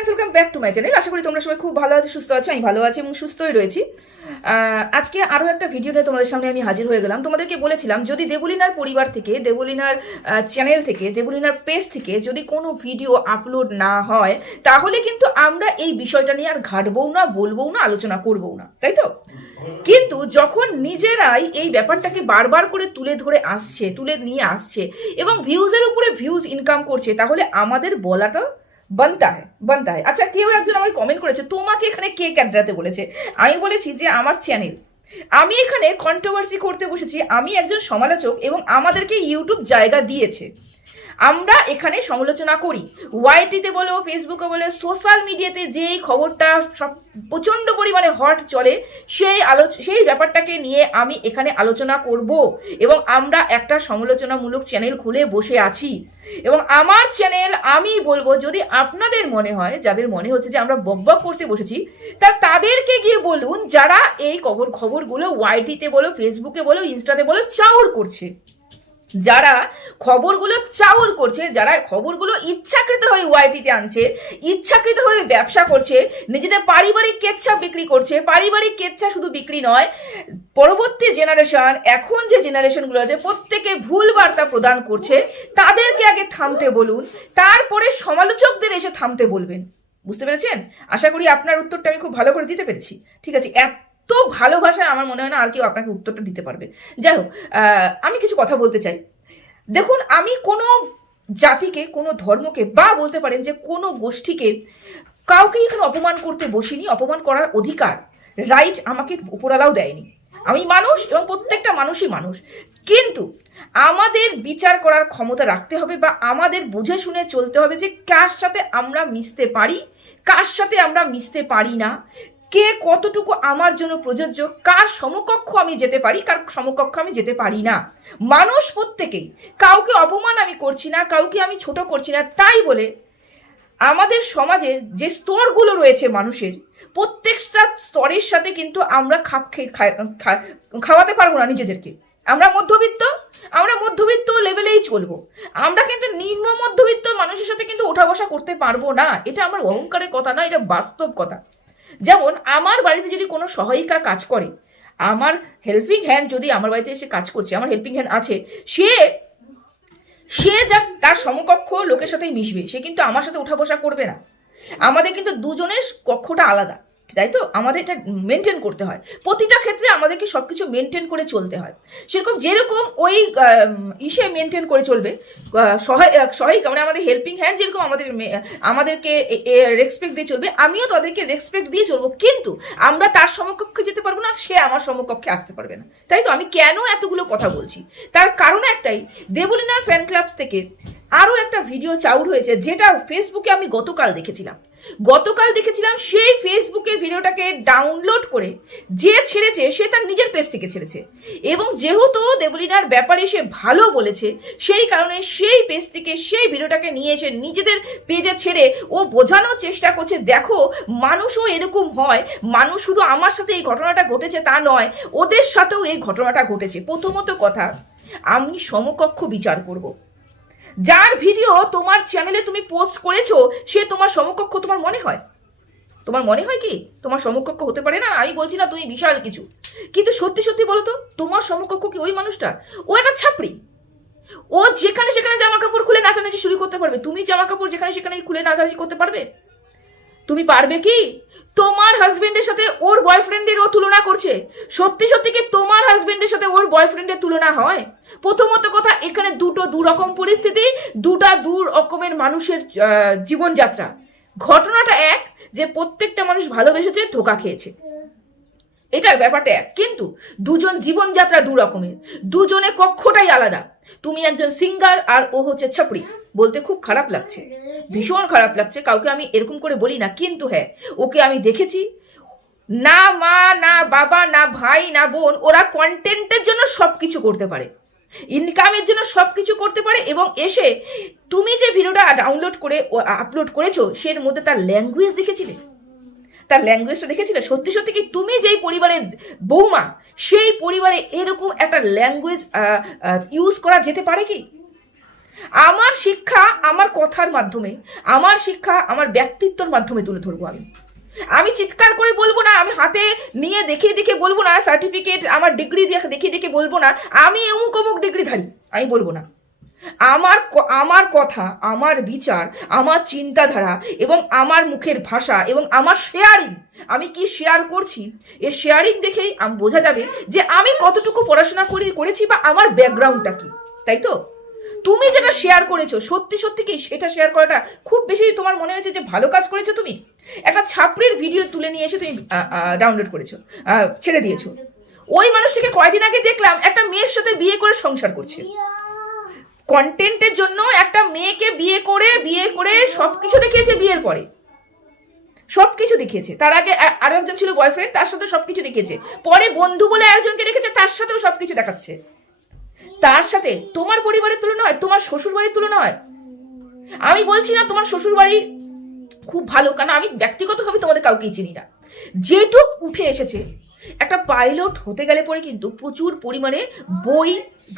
Friends, welcome back to my channel. আশা করি তোমরা সবাই খুব ভালো আছো, সুস্থ আছো। আমি ভালো আছি এবং সুস্থই রয়েছি। আজকে আরও একটা ভিডিও নিয়ে তোমাদের সামনে আমি হাজির হয়ে গেলাম। তোমাদেরকে বলেছিলাম যদি দেবলীনার পরিবার থেকে, দেবলীনার চ্যানেল থেকে, দেবলীনার পেজ থেকে যদি কোনো ভিডিও আপলোড না হয়, তাহলে কিন্তু আমরা এই বিষয়টা নিয়ে আর ঘাটবও না, বলবও না, আলোচনা করবও না, তাই তো? কিন্তু যখন নিজেরাই এই ব্যাপারটাকে বারবার করে তুলে নিয়ে আসছে এবং ভিউজের উপরে ভিউজ ইনকাম করছে, তাহলে আমাদের বলাটা বানতা হয়। আচ্ছা, কেউ একজন আমাকে কমেন্ট করেছে, তোমাকে এখানে কে ক্যাডরাতে বলেছে? আমি বলেছি যে আমার চ্যানেল, আমি এখানে কন্ট্রোভার্সি করতে বসেছি, আমি একজন সমালোচক এবং আমাদেরকে ইউটিউব জায়গা দিয়েছে। আমরা এখানে সমালোচনা করি, ওয়াইটিতে বলো, ফেসবুকে বলো, সোশ্যাল মিডিয়াতে যেই খবরটা সব প্রচণ্ড পরিমাণে হট চলে, সেই ব্যাপারটাকে নিয়ে আমি এখানে আলোচনা করব এবং আমরা একটা সমালোচনামূলক চ্যানেল খুলে বসে আছি। এবং আমার চ্যানেল, আমি বলবো, যদি আপনাদের মনে হয়, যাদের মনে হচ্ছে যে আমরা বকবক করতে বসেছি, তাদেরকে গিয়ে বলুন যারা এই খবরগুলো ওয়াইটিতে বলো, ফেসবুকে বলো, ইনস্টাতে বলো চাউর করছে, যারা খবরগুলো চাউর করছে, যারা খবরগুলো ইচ্ছাকৃতভাবে ওয়াইটিতে আনছে, ইচ্ছাকৃতভাবে ব্যবসা করছে, নিজেদের পারিবারিক কেচ্ছা বিক্রি করছে। পারিবারিক কেচ্ছা শুধু বিক্রি নয়, পরবর্তী জেনারেশন, এখন যে জেনারেশনগুলো আছে, প্রত্যেকে ভুল বার্তা প্রদান করছে। তাদেরকে আগে থামতে বলুন, তারপরে সমালোচকদের এসে থামতে বলবেন। বুঝতে পেরেছেন? আশা করি আপনার উত্তরটা আমি খুব ভালো করে দিতে পেরেছি। ঠিক আছে, তো ভালোবাসায় আমার মনে হয় না আর কেউ আপনাকে উত্তরটা দিতে পারবে। যাই হোক, আমি কিছু কথা বলতে চাই। দেখুন, আমি কোনো জাতিকে, কোনো ধর্মকে, বা বলতে পারেন যে কোনো গোষ্ঠীকে, কাউকে এখানে অপমান করতে বসিনি। অপমান করার অধিকার, রাইট আমাকে উপরালাও দেয়নি। আমি মানুষ এবং প্রত্যেকটা মানুষই মানুষ, কিন্তু আমাদের বিচার করার ক্ষমতা রাখতে হবে বা আমাদের বুঝে শুনে চলতে হবে যে কার সাথে আমরা মিশতে পারি, কার সাথে আমরা মিশতে পারি না, কে কতটুকু আমার জন্য প্রযোজ্য, কার সমকক্ষ আমি যেতে পারি, কার সমকক্ষ আমি যেতে পারি না। মানুষ প্রত্যেকেই, কাউকে অপমান আমি করছি না, কাউকে আমি ছোট করছি না। তাই বলে আমাদের সমাজে যে স্তরগুলো রয়েছে মানুষের, প্রত্যেকটা স্তরের সাথে কিন্তু আমরা খাওয়াতে পারবো না নিজেদেরকে। আমরা মধ্যবিত্ত লেভেলেই চলবো। আমরা কিন্তু নিম্ন মধ্যবিত্ত মানুষের সাথে কিন্তু ওঠা বসা করতে পারবো না। এটা আমার অহংকারের কথা না, এটা বাস্তব কথা। যেমন আমার বাড়িতে যদি কোনো সহায়িকা কাজ করে, আমার হেল্পিং হ্যান্ড যদি আমার বাড়িতে এসে কাজ করছে, আমার হেল্পিং হ্যান্ড আছে, সে যা তার সমকক্ষ লোকের সাথেই মিশবে, সে কিন্তু আমার সাথে উঠা বসা করবে না। আমাদের কিন্তু দুজনের কক্ষটা আলাদা, তাই তো? আমাদের এটা মেনটেন করতে হয়। প্রতিটা ক্ষেত্রে আমাদেরকে সব কিছু মেনটেন করে চলতে হয়। সেরকম যেরকম ওই মেনটেন করে চলবে সহায়িকা, মানে আমাদের হেল্পিং হ্যান্ড যেরকম আমাদেরকে রেসপেক্ট দিয়ে চলবে, আমিও তাদেরকে রেসপেক্ট দিয়ে চলবো। কিন্তু আমরা তার সমকক্ষে যেতে পারবো না, সে আমার সমকক্ষে আসতে পারবে না। তাই তো? আমি কেন এতগুলো কথা বলছি, তার কারণ একটাই, দেবলীনার ফ্যান ক্লাবস থেকে আরও একটা ভিডিও চাউর হয়েছে, যেটা ফেসবুকে আমি গতকাল দেখেছিলাম। সেই ফেসবুকে ভিডিওটাকে ডাউনলোড করে যে ছেড়েছে, সে তার নিজের পেজ থেকে ছেড়েছে। এবং যেহেতু দেবলীনার ব্যাপারে সে ভালো বলেছে, সেই কারণে সেই পেজ থেকে সেই ভিডিওটাকে নিয়ে এসে নিজেদের পেজে ছেড়ে ও বোঝানোর চেষ্টা করছে, দেখো মানুষও এরকম হয়, মানুষ শুধু আমার সাথে এই ঘটনাটা ঘটেছে তা নয়, ওদের সাথেও এই ঘটনাটা ঘটেছে। প্রথমত কথা, আমি সমকক্ষ বিচার করব। যার ভিডিও তোমার চ্যানেলে তুমি পোস্ট করেছো, সে তোমার সমকক্ষ তোমার মনে হয়? তোমার মনে হয় কি তোমার সমকক্ষ হতে পারে না? আমি বলছি না তুমি বিশাল কিছু, কিন্তু সত্যি সত্যি বলো তো, তোমার সমকক্ষ কি ওই মানুষটা? ও একটা ছাপড়ি। ও যেখানে সেখানে জামা কাপড় খুলে নাচানাচি শুরু করতে পারবে। তুমি জামা কাপড় যেখানে সেখানে খুলে নাচানাচি করতে পারবে? তুমি পারবে কি? তোমার হাজবেন্ডের সাথে ওর বয়ফ্রেন্ডের ও তুলনা করছে। সত্যি সত্যি কি তোমার হাজবেন্ডের সাথে ওর বয়ফ্রেন্ডের তুলনা হয়? প্রথমত কথা, এখানে দু রকম পরিস্থিতি, দু রকমের মানুষের জীবনযাত্রা। ঘটনাটা এক, যে প্রত্যেকটা মানুষ ভালোবেসেছে, ধোঁকা খেয়েছে, এটার ব্যাপারটা এক। কিন্তু দুজন জীবনযাত্রা দু রকমের, দুজনের কক্ষটাই আলাদা। তুমি একজন সিঙ্গার আর ও হচ্ছে ছাপড়ি। বলতে খুব খারাপ লাগছে, ভীষণ খারাপ লাগছে। কাউকে আমি এরকম করে বলি না, কিন্তু হ্যাঁ, ওকে আমি দেখেছি, না মা, না বাবা, না ভাই, না বোন, ওরা কন্টেন্টের জন্য সব কিছু করতে পারে, ইনকামের জন্য সব কিছু করতে পারে। এবং এসে তুমি যে ভিডিওটা ডাউনলোড করে আপলোড করেছো, সের মধ্যে তার ল্যাঙ্গুয়েজ দেখেছিলে? সত্যি সত্যি কি তুমি যেই পরিবারের বৌমা, সেই পরিবারে এরকম একটা ল্যাঙ্গুয়েজ ইউজ করা যেতে পারে কি? আমার শিক্ষা আমার কথার মাধ্যমে, আমার শিক্ষা আমার ব্যক্তিত্বর মাধ্যমে তুলে ধরবো। আমি চিৎকার করে বলবো না, আমি হাতে নিয়ে দেখিয়ে দেখে বলবো না, সার্টিফিকেট আমার ডিগ্রি দেখিয়ে দেখে বলবো না আমি অমুক অমুক ডিগ্রিধারী, আমি বলবো না। আমার কথা, আমার বিচার, আমার চিন্তাধারা এবং আমার মুখের ভাষা এবং আমার শেয়ারিং, আমি কি শেয়ার করছি, এই শেয়ারিং দেখেই বোঝা যাবে যে আমি কতটুকু পড়াশোনা করেছি বা আমার ব্যাকগ্রাউন্ডটা কি, তাই তো? তুমি যেটা শেয়ার করেছো সত্যি সত্যি কি সেটা শেয়ার করাটা খুব বেশি তোমার মনে হয়েছে যে ভালো কাজ করেছো? তুমি একটা ছাপড়ির ভিডিও তুলে নিয়ে এসে তুমি ডাউনলোড করেছো, ছেড়ে দিয়েছো। ওই মানুষটিকে কয়দিন আগে দেখলাম একটা মেয়ের সাথে বিয়ে করে সংসার করছে। কন্টেন্টের জন্য একটা মেয়েকে বিয়ে করে সবকিছু দেখিয়েছে, বিয়ের পরে সবকিছু দেখিয়েছে। তার আগে আরো একজন ছিল বয়ফ্রেন্ড, তার সাথে সবকিছু দেখিয়েছে। পরে বন্ধু বলে একজনকে রেখেছে, তার সাথেও সবকিছু দেখাচ্ছে। তার সাথে তোমার পরিবারের তুলনা হয়, তোমার শ্বশুর বাড়ির তুলনা হয়। আমি বলছি না তোমার শ্বশুর বাড়ি খুব ভালো, কারণ আমি ব্যক্তিগতভাবে তোমাদের কাউকেই চিনি না। যেটুক উঠে এসেছে, একটা পাইলট হতে গেলে পরে কিন্তু প্রচুর পরিমাণে বই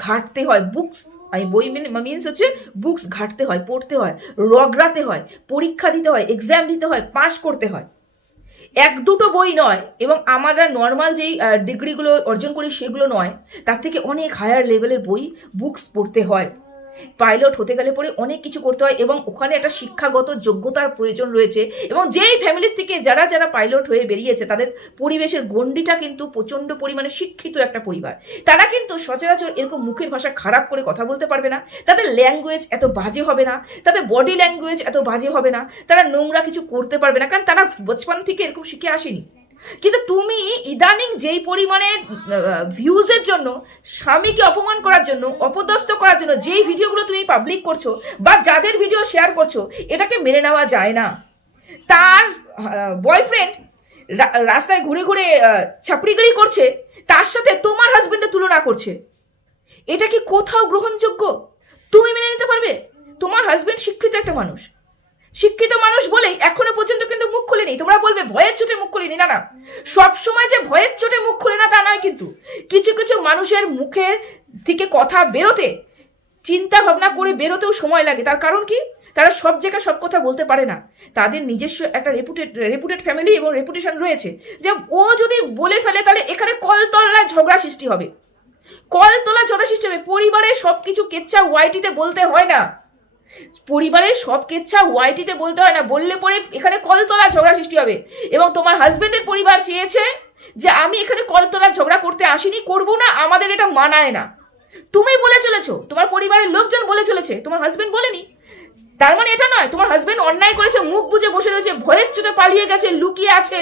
ঘাটতে হয়, বুকস, আমি বই মিনস হচ্ছে বুকস ঘাটতে হয়, পড়তে হয়, রগড়াতে হয়, পরীক্ষা দিতে হয়, এক্সাম দিতে হয়, পাশ করতে হয়। এক দুটো বই নয়, এবং আমরা নর্মাল যেই ডিগ্রিগুলো অর্জন করি সেগুলো নয়, তার থেকে অনেক হায়ার লেভেলের বই বুকস পড়তে হয়। পাইলট হতে গেলে পরে অনেক কিছু করতে হয় এবং ওখানে একটা শিক্ষাগত যোগ্যতার প্রয়োজন রয়েছে। এবং যেই ফ্যামিলির থেকে যারা যারা পাইলট হয়ে বেরিয়েছে তাদের পরিবেশের গণ্ডিটা কিন্তু প্রচণ্ড পরিমাণে শিক্ষিত একটা পরিবার। তারা কিন্তু সচরাচর এরকম মুখের ভাষা খারাপ করে কথা বলতে পারবে না, তাদের ল্যাঙ্গুয়েজ এত বাজে হবে না, তাদের বডি ল্যাঙ্গুয়েজ এত বাজে হবে না, তারা নোংরা কিছু করতে পারবে না, কারণ তারা বচপন থেকে এরকম শিখে আসেনি। কিন্তু তুমি ইদানিং যেই পরিমাণে ভিউজের জন্য, স্বামীকে অপমান করার জন্য, অপদস্থ করার জন্য যেই ভিডিওগুলো তুমি পাবলিক করছো বা যাদের ভিডিও শেয়ার করছো, এটাকে মেনে নেওয়া যায় না। তার বয়ফ্রেন্ড রাস্তায় ঘুরে ঘুরে ছাপড়িগিরি করছে, তার সাথে তোমার হাজবেন্ডের তুলনা করছে, এটা কি কোথাও গ্রহণযোগ্য? তুমি মেনে নিতে পারবে? তোমার হাজবেন্ড শিক্ষিত একটা মানুষ, শিক্ষিত মানুষ বলেই এখনো পর্যন্ত কিন্তু মুখ খুলেনি। তোমরা বলবে ভয়ের চোটে মুখ খুলেনি, না না, সবসময় যে ভয়ের চোটে মুখ খুলে না তা নয়, কিন্তু কিছু কিছু মানুষের মুখে থেকে কথা বেরোতে, চিন্তা ভাবনা করে বেরোতেও সময় লাগে। তার কারণ কি? তারা সব জায়গায় সব কথা বলতে পারে না, তাদের নিজস্ব একটা রেপুটেড ফ্যামিলি এবং রেপুটেশন রয়েছে, যে ও যদি বলে ফেলে তাহলে এখানে কলতলায় ঝগড়া সৃষ্টি হবে, কলতলা ঝগড়া সৃষ্টি হবে। পরিবারের সবকিছু কেচ্ছা ওয়াইটিতে বলতে হয় না, পরিবারের সব কেচ্ছা ওয়াইটিতে বলতে হয় না, বললে পরে এখানে কলতলা ঝগড়া সৃষ্টি হবে। এবং তোমার হাজবেন্ডের পরিবার চেয়েছে যে আমি এখানে কলতলা ঝগড়া করতে আসিনি, করবো না, আমাদের এটা মানায় না। তুমি বলে চলেছো, তোমার পরিবারের লোকজন বলে চলেছে, তোমার হাজবেন্ড বলেনি। তার মানে এটা নয় তোমার হাজবেন্ড অন্যায় করেছে, মুখ বুজে বসে রয়েছে, ভয়ের চোটে পালিয়ে গেছে, লুকিয়ে আছে,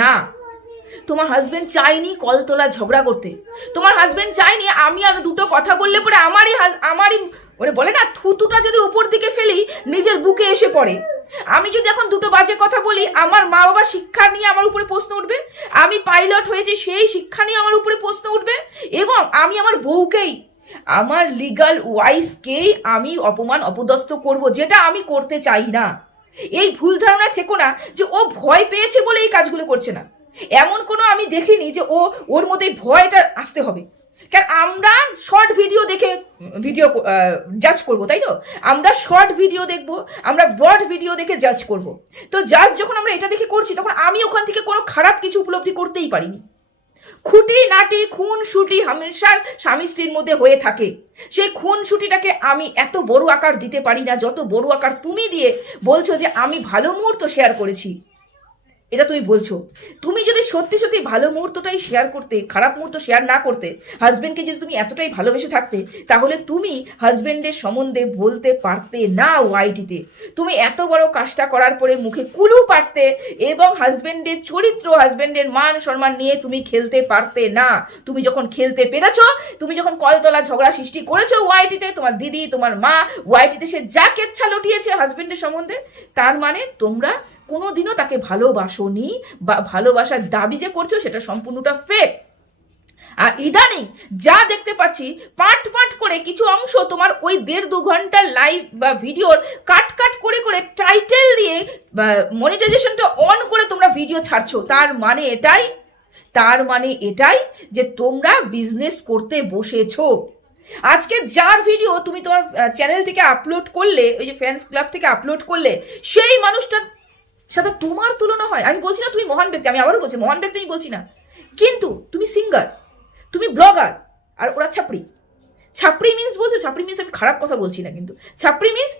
না। তোমার হাজবেন্ড চাইনি কলতলা ঝগড়া করতে, তোমার হাজবেন্ড চাইনি আমি আর দুটো কথা বললে পরে আমারই ওরে বলে না, থুতুটা যদি উপর দিকে ফেলি নিজের বুকে এসে পড়ে। আমি যদি এখন দুটো বাজে কথা বলি, আমার মা বাবা শিক্ষা নিয়ে আমার উপরে প্রশ্ন উঠবে, আমি পাইলট হয়েছি সেই শিক্ষা নিয়ে আমার উপরে প্রশ্ন উঠবে, এবং আমি আমার বউকেই, আমার লিগাল ওয়াইফকেই আমি অপমান অপদস্থ করব, যেটা আমি করতে চাই না। এই ভুল ধারণা থেকো না যে ও ভয় পেয়েছে বলে এই কাজগুলো করছে না। এমন কোনো আমি দেখিনি যে ওর মধ্যে ভয়টা আসতে হবে। কারণ আমরা শর্ট ভিডিও দেখে ভিডিও জাজ করব, তাই তো? আমরা শর্ট ভিডিও দেখব, আমরা ব্রড ভিডিও দেখে জাজ করব। তো জাজ যখন আমরা এটা দেখে করছি, তখন আমি ওখান থেকে কোনো খারাপ কিছু উপলব্ধি করতেই পারিনি। খুঁটি নাটি খুন সুটি হামেশা স্বামী স্ত্রীর মধ্যে হয়ে থাকে, সেই খুন সুটিটাকে আমি এত বড় আকার দিতে পারি না যত বড় আকার তুমি দিয়ে বলছো যে আমি ভালো মুহূর্ত শেয়ার করেছি। এটা তুমি বলছো, তুমি যদি সত্যি সত্যি ভালো মুহূর্তটাই শেয়ার করতে, খারাপ মুহূর্ত শেয়ার না করতে, হাজবেন্ডকে যদি তুমি এতটাই ভালোবেসে থাকতে, তাহলে তুমি হাজবেন্ডের সম্বন্ধে বলতে পারতে না ওয়াইটিতে। তুমি এত বড় কাজটা করার পরে মুখে কুলু পারতে এবং হাজবেন্ডের চরিত্র, হাজবেন্ডের মান সম্মান নিয়ে তুমি খেলতে পারতে না। তুমি যখন খেলতে পেরেছো, তুমি যখন কলতলা ঝগড়া সৃষ্টি করেছো ওয়াইটিতে, তোমার দিদি, তোমার মা ওয়াইটিতে সে যা কেচ্ছা লুটিয়েছে হাজবেন্ডের সম্বন্ধে, তার মানে তোমরা কোনোদিনও তাকে ভালোবাসোনি, বা ভালোবাসার দাবি যে করছো সেটা সম্পূর্ণটা ফেক। আর ইদানিং যা দেখতে পাচ্ছি, পাট পাট করে কিছু অংশ তোমার ওই 1.5-2 ঘন্টার লাইভ বা ভিডিওর কাট কাট করে করে টাইটেল দিয়ে মনিটাইজেশনটা অন করে তোমরা ভিডিও ছাড়ছো। তার মানে এটাই যে তোমরা বিজনেস করতে বসেছো। আজকে যার ভিডিও তুমি তোমার চ্যানেল থেকে আপলোড করলে, ওই যে ফ্যান্স ক্লাব থেকে আপলোড করলে, সেই মানুষটার সাথে তোমার তুলনা হয়। আমি বলছি না তুমি মহান ব্যক্তি, আমি আবারও বলছি মহান ব্যক্তি আমি বলছি না, কিন্তু তুমি সিঙ্গার, তুমি ব্লগার, আর ওরা ছাপড়ি। ছাপড়ি মিন্স বলছো, ছাপড়ি মিন্স আমি খারাপ কথা বলছি না, কিন্তু ছাপড়ি মিন্স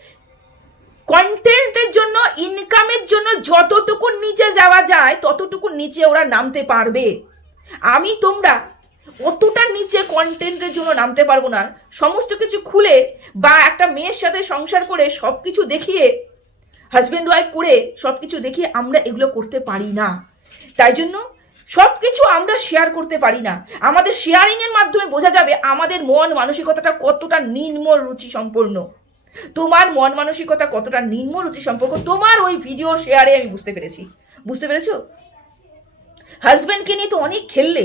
কন্টেন্টের জন্য, ইনকামের জন্য যতটুকু নিচে যাওয়া যায় ততটুকু নিচে ওরা নামতে পারবে। আমি তোমরা অতটা নিচে কন্টেন্টের জন্য নামতে পারবো না। সমস্ত কিছু খুলে বা একটা মেয়ের সাথে সংসার করে সব কিছু দেখিয়ে, হাজব্যান্ড ওয়াইফ করে সব কিছু দেখিয়ে আমরা এগুলো করতে পারি না। তাই জন্য সব কিছু আমরা শেয়ার করতে পারি না। আমাদের শেয়ারিংয়ের মাধ্যমে বোঝা যাবে আমাদের মন মানসিকতাটা কতটা নিম্ন রুচি সম্পন্ন। তোমার মন মানসিকতা কতটা নিম্ন রুচি সম্পর্ক তোমার ওই ভিডিও শেয়ারে আমি বুঝতে পেরেছি। বুঝতে পেরেছো? হাজব্যান্ডকে নিয়ে তো অনেক খেললে,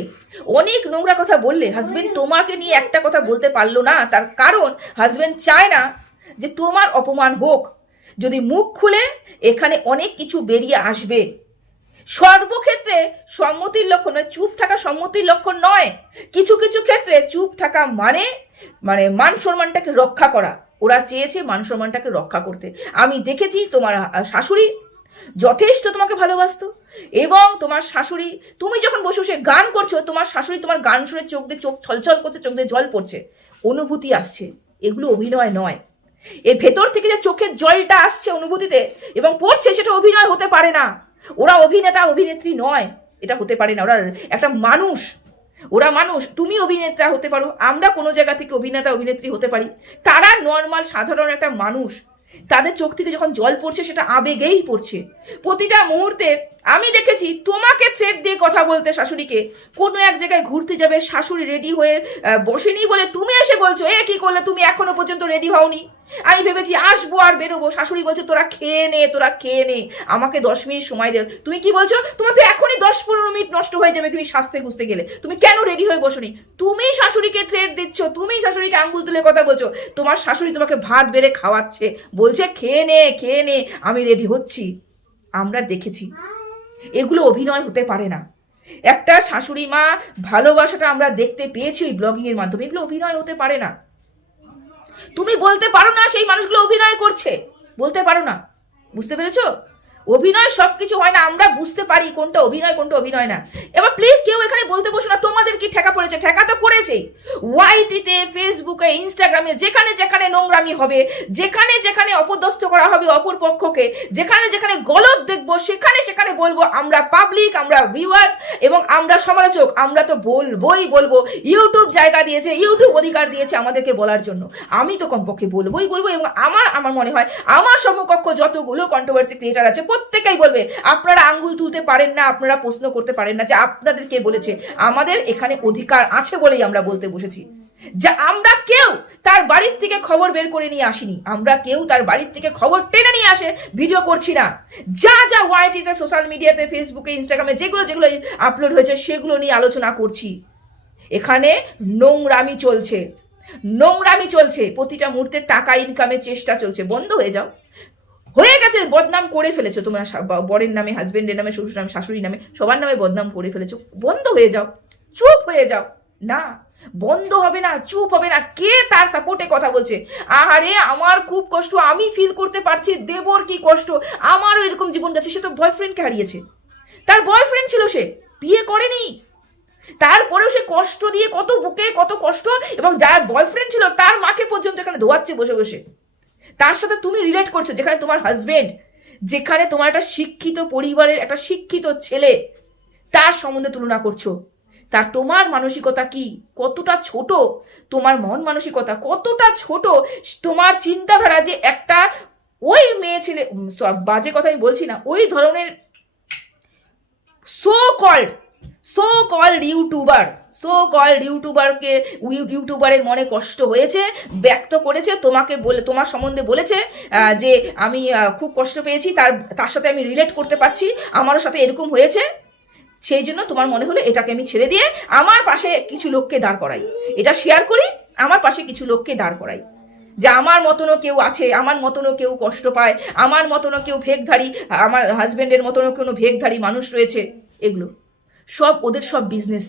অনেক নোংরা কথা বললে, হাজব্যান্ড তোমাকে নিয়ে একটা কথা বলতে পারলো না। তার কারণ হাজব্যান্ড চায় না যে তোমার অপমান হোক। যদি মুখ খুলে এখানে অনেক কিছু বেরিয়ে আসবে। সর্বক্ষেত্রে সম্মতির লক্ষণ নয়, চুপ থাকা সম্মতির লক্ষণ নয়। কিছু কিছু ক্ষেত্রে চুপ থাকা মানে মানে মান সম্মানটাকে রক্ষা করা। ওরা চেয়েছে মান সম্মানটাকে রক্ষা করতে। আমি দেখেছি তোমার শাশুড়ি যথেষ্ট তোমাকে ভালোবাসতো, এবং তোমার শাশুড়ি তুমি যখন বসে বসে গান করছো, তোমার শাশুড়ি তোমার গান শুনে চোখ দিয়ে চোখ ছলছল করছে, চোখ দিয়ে জল পড়ছে, অনুভূতি আসছে। এগুলো অভিনয় নয়। এর ভেতর থেকে যে চোখের জলটা আসছে অনুভূতিতে এবং পড়ছে, সেটা অভিনয় হতে পারে না। ওরা অভিনেতা অভিনেত্রী নয়, এটা হতে পারে না। ওরা একটা মানুষ, ওরা মানুষ। তুমি অভিনেতা হতে পারো, আমরা কোনো জায়গা থেকে অভিনেতা অভিনেত্রী হতে পারি। তারা নর্মাল সাধারণ একটা মানুষ। তাদের চোখ থেকে যখন জল পড়ছে সেটা আবেগেই পড়ছে। প্রতিটা মুহূর্তে আমি দেখেছি তোমাকে থ্রেট দিয়ে কথা বলতে শাশুড়িকে। কোনো এক জায়গায় ঘুরতে যাবে, শাশুড়ি রেডি হয়ে বসেনি বলে তুমি এসে বলছো এ কি করলে, তুমি এখনো পর্যন্ত রেডি হওনি। আমি ভেবেছি আসবো আর বেরোবো, শাশুড়ি বলছে তোরা খেয়ে নে, তোরা খেয়ে নে, আমাকে 10 মিনিট সময় দে। তুমি কি বলছো? তোমার তো এখনই 10-15 মিনিট নষ্ট হয়ে যাবে তুমি সাজতে খুঁজতে গেলে। তুমি কেন রেডি হয়ে বসোনি? তুমি শাশুড়িকে থ্রেট দিচ্ছ, তুমি শাশুড়িকে আঙ্গুল তুলে কথা বলছো। তোমার শাশুড়ি তোমাকে ভাত বেড়ে খাওয়াচ্ছে, বলছে খেয়ে নে খেয়ে নে, আমি রেডি হচ্ছি। আমরা দেখেছি এগুলো অভিনয় হতে পারে না। একটা শাশুড়ি মা ভালোবাসাটা আমরা দেখতে পেয়েছি ওই ব্লগিং এর মাধ্যমে। এগুলো অভিনয় হতে পারে না। তুমি বলতে পারো না সেই মানুষগুলো অভিনয় করছে, বলতে পারো না। বুঝতে পেরেছো? অভিনয় সবকিছু হয় না, আমরা বুঝতে পারি কোনটা অভিনয় কোনটা অভিনয় না। এবার প্লিজ কেউ এখানে বলতে বসো না তোমাদের কি ঠেকা পড়েছে। ঠেকা তো পড়েছেই। ওয়াইটিতে, ফেসবুকে, ইনস্টাগ্রামে যেখানে যেখানে নোংরামি হবে, যেখানে যেখানে অপদস্থ করা হবে অপর পক্ষকে, যেখানে যেখানে গলত দেখবো সেখানে সেখানে বলবো আমরা পাবলিক, আমরা ভিউয়ার্স এবং আমরা সমালোচক। আমরা তো বলবোই বলবো। ইউটিউব জায়গা দিয়েছে, ইউটিউব অধিকার দিয়েছে আমাদেরকে বলার জন্য। আমি তো কমপক্ষে বলবোই বলবো। এবং আমার মনে হয় আমার সমকক্ষ যতগুলো কন্ট্রোভার্সি ক্রিয়েটার আছে প্রত্যেকেই বলবে আপনারা আঙ্গুল তুলতে পারেন না, আপনারা প্রশ্ন করতে পারেন না যে আপনাদের কে বলেছে। আমাদের এখানে অধিকার আছে বলেই আমরা বলতে বসেছি। যে আমরা কেউ তার বাড়ির থেকে খবর বের করে নিয়ে আসিনি, আমরা কেউ তার বাড়ির থেকে খবর টেনে নিয়ে আসে ভিডিও করছি না। যা যা ওয়াইটিস সোশ্যাল মিডিয়াতে, ফেসবুকে, ইনস্টাগ্রামে যেগুলো যেগুলো আপলোড হয়েছে সেগুলো নিয়ে আলোচনা করছি। এখানে নোংরামি চলছে, নোংরামি চলছে। প্রতিটা মুহূর্তে টাকা ইনকামের চেষ্টা চলছে। বন্ধ হয়ে যাও। হয়ে গেছে, বদনাম করে ফেলেছো তোমরা বরের নামে, হাজবেন্ডের নামে, শ্বশুর নামে, শাশুড়ির নামে, সবার নামে বদনাম করে ফেলেছো। বন্ধ হয়ে যাও, চুপ হয়ে যাও। না, বন্ধ হবে না, চুপ হবে না। কে তার সাপোর্টে কথা বলছে? আরে আমার খুব কষ্ট, আমি ফিল করতে পারছি দেবর কি কষ্ট। আমারও এরকম জীবন গেছে। সে তো বয়ফ্রেন্ডকে হারিয়েছে, তার বয়ফ্রেন্ড ছিল, সে বিয়ে করেনি, তারপরেও সে কষ্ট দিয়ে কত বুকে কত কষ্ট, এবং যার বয়ফ্রেন্ড ছিল তার মাকে পর্যন্ত এখানে ধোয়াচ্ছে বসে বসে। তার সাথে তুমি রিলেট করছো, যেখানে তোমার হাজবেন্ড, যেখানে তোমার একটা শিক্ষিত পরিবারের একটা শিক্ষিত ছেলে, তার সম্বন্ধে তুলনা করছো। তার তোমার মানসিকতা কি, কতটা ছোট তোমার মন মানসিকতা, কতটা ছোট তোমার চিন্তাধারা। যে একটা ওই মেয়ে ছেলে, বাজে কথা আমি বলছি না, ওই ধরনের সো কল্ড ইউটিউবারকে ইউটিউবারের মনে কষ্ট হয়েছে, ব্যক্ত করেছে, তোমাকে বলে, তোমার সম্বন্ধে বলেছে যে আমি খুব কষ্ট পেয়েছি, তার সাথে আমি রিলেট করতে পারছি, আমারও সাথে এরকম হয়েছে। সেই জন্য তোমার মনে হলো এটাকে আমি ছেড়ে দিয়ে আমার পাশে কিছু লোককে দাঁড় করাই, এটা শেয়ার করি, আমার পাশে কিছু লোককে দাঁড় করাই, যে আমার মতনও কেউ আছে, আমার মতনও কেউ কষ্ট পায়, আমার মতনও কেউ ভেকধারী, আমার হাজবেন্ডের মতনও কোনো ভেকধারী মানুষ রয়েছে। এগুলো সব ওদের সব বিজনেস।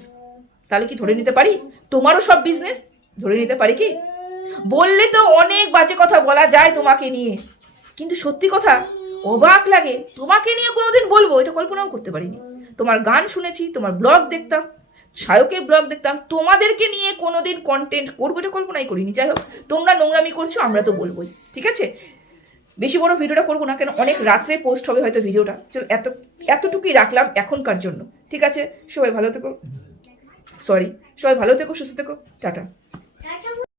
তাহলে কি ধরে নিতে পারি তোমারও সব বিজনেস? ধরে নিতে পারি কি? বললে তো অনেক বাজে কথা বলা যায় তোমাকে নিয়ে, কিন্তু সত্যি কথা অবাক লাগে, তোমাকে নিয়ে কোনোদিন বলবো এটা কল্পনাও করতে পারিনি। তোমার গান শুনেছি, তোমার ব্লগ দেখতাম, সায়কের ব্লগ দেখতাম, তোমাদেরকে নিয়ে কোনোদিন কন্টেন্ট করবো এটা কল্পনাই করিনি। যাই হোক, তোমরা নোংরামি করছো, আমরা তো বলবোই, ঠিক আছে? বেশি বড় ভিডিওটা করবো না, কেন অনেক রাত্রে পোস্ট হবে হয়তো ভিডিওটা। চলো এতটুকুই রাখলাম এখনকার জন্য, ঠিক আছে? সবাই ভালো থেকো, সুস্থ থেকো, টাটা।